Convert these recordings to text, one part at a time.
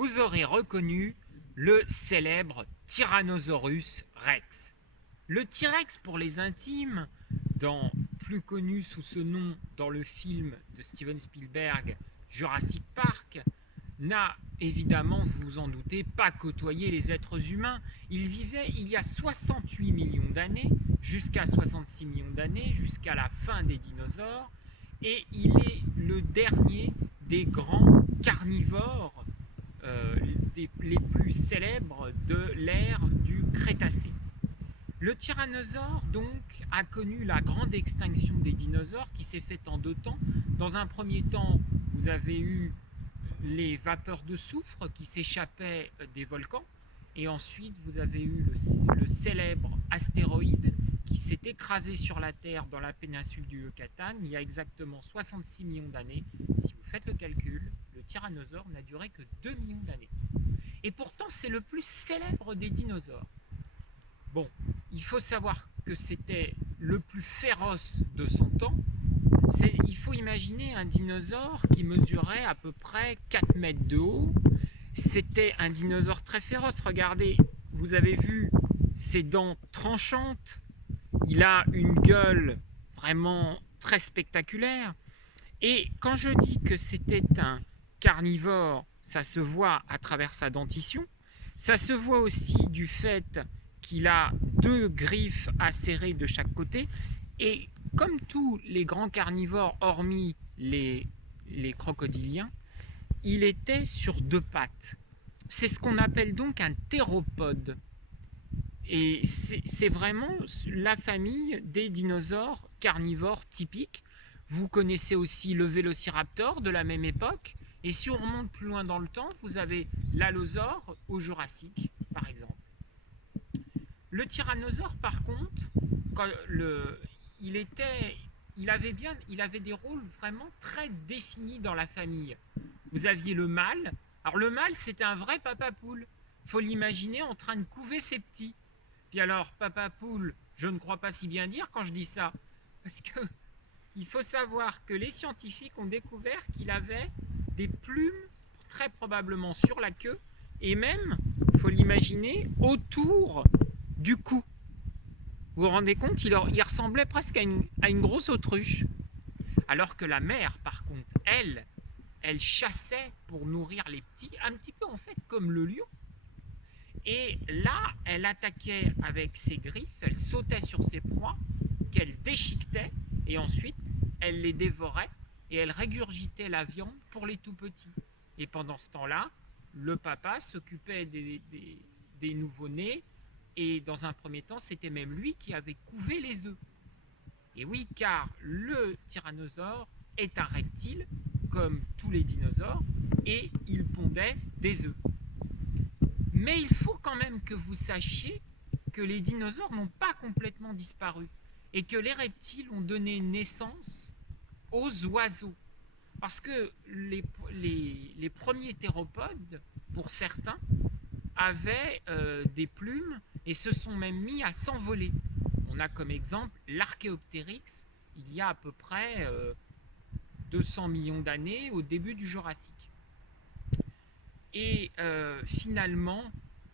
vous aurez reconnu le célèbre Tyrannosaurus Rex. Le T-Rex pour les intimes, plus connu sous ce nom dans le film de Steven Spielberg, Jurassic Park, n'a évidemment, vous vous en doutez, pas côtoyé les êtres humains. Il vivait il y a 68 millions d'années, jusqu'à 66 millions d'années, jusqu'à la fin des dinosaures, et il est le dernier des grands carnivores les plus célèbres de l'ère du Crétacé. Le tyrannosaure, donc, a connu la grande extinction des dinosaures qui s'est faite en deux temps. Dans un premier temps, vous avez eu les vapeurs de soufre qui s'échappaient des volcans. Et ensuite, vous avez eu le célèbre astéroïde qui s'est écrasé sur la Terre dans la péninsule du Yucatan il y a exactement 66 millions d'années. Si vous faites le calcul, le tyrannosaure n'a duré que 2 millions d'années. Et pourtant, c'est le plus célèbre des dinosaures. Bon, il faut savoir que c'était le plus féroce de son temps. Il faut imaginer un dinosaure qui mesurait à peu près 4 mètres de haut. C'était un dinosaure très féroce. Regardez, vous avez vu ses dents tranchantes. Il a une gueule vraiment très spectaculaire. Et quand je dis que c'était un carnivore, ça se voit à travers sa dentition. Ça se voit aussi du fait qu'il a deux griffes acérées de chaque côté. Et comme tous les grands carnivores, hormis les crocodiliens, il était sur deux pattes. C'est ce qu'on appelle donc un théropode. Et c'est vraiment la famille des dinosaures carnivores typiques. Vous connaissez aussi le vélociraptor de la même époque. Et si on remonte plus loin dans le temps, vous avez l'allosaure au Jurassique, par exemple. Le tyrannosaure, par contre, il avait des rôles vraiment très définis dans la famille. Vous aviez le mâle. Alors le mâle, c'était un vrai papa poule. Il faut l'imaginer en train de couver ses petits. Puis alors, papa poule, je ne crois pas si bien dire quand je dis ça, parce que il faut savoir que les scientifiques ont découvert qu'il avait des plumes très probablement sur la queue et même, il faut l'imaginer, autour du cou. Vous vous rendez compte, il ressemblait presque à une grosse autruche. Alors que la mère, par contre, elle chassait pour nourrir les petits, un petit peu en fait comme le lion. Et là, elle attaquait avec ses griffes, elle sautait sur ses proies, qu'elle déchiquetait, et ensuite, elle les dévorait, et elle régurgitait la viande pour les tout petits. Et pendant ce temps-là, le papa s'occupait des nouveau-nés, et dans un premier temps, c'était même lui qui avait couvé les œufs. Et oui, car le tyrannosaure est un reptile, comme tous les dinosaures, et il pondait des œufs. Mais il faut quand même que vous sachiez que les dinosaures n'ont pas complètement disparu et que les reptiles ont donné naissance aux oiseaux. Parce que les premiers théropodes, pour certains, avaient des plumes et se sont même mis à s'envoler. On a comme exemple l'Archéoptérix, il y a à peu près 200 millions d'années au début du Jurassique. Et finalement,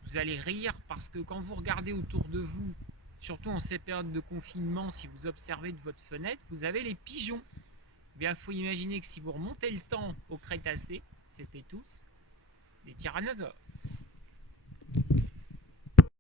vous allez rire parce que quand vous regardez autour de vous, surtout en ces périodes de confinement, si vous observez de votre fenêtre, vous avez les pigeons. Eh bien, il faut imaginer que si vous remontez le temps au Crétacé, c'était tous des tyrannosaures.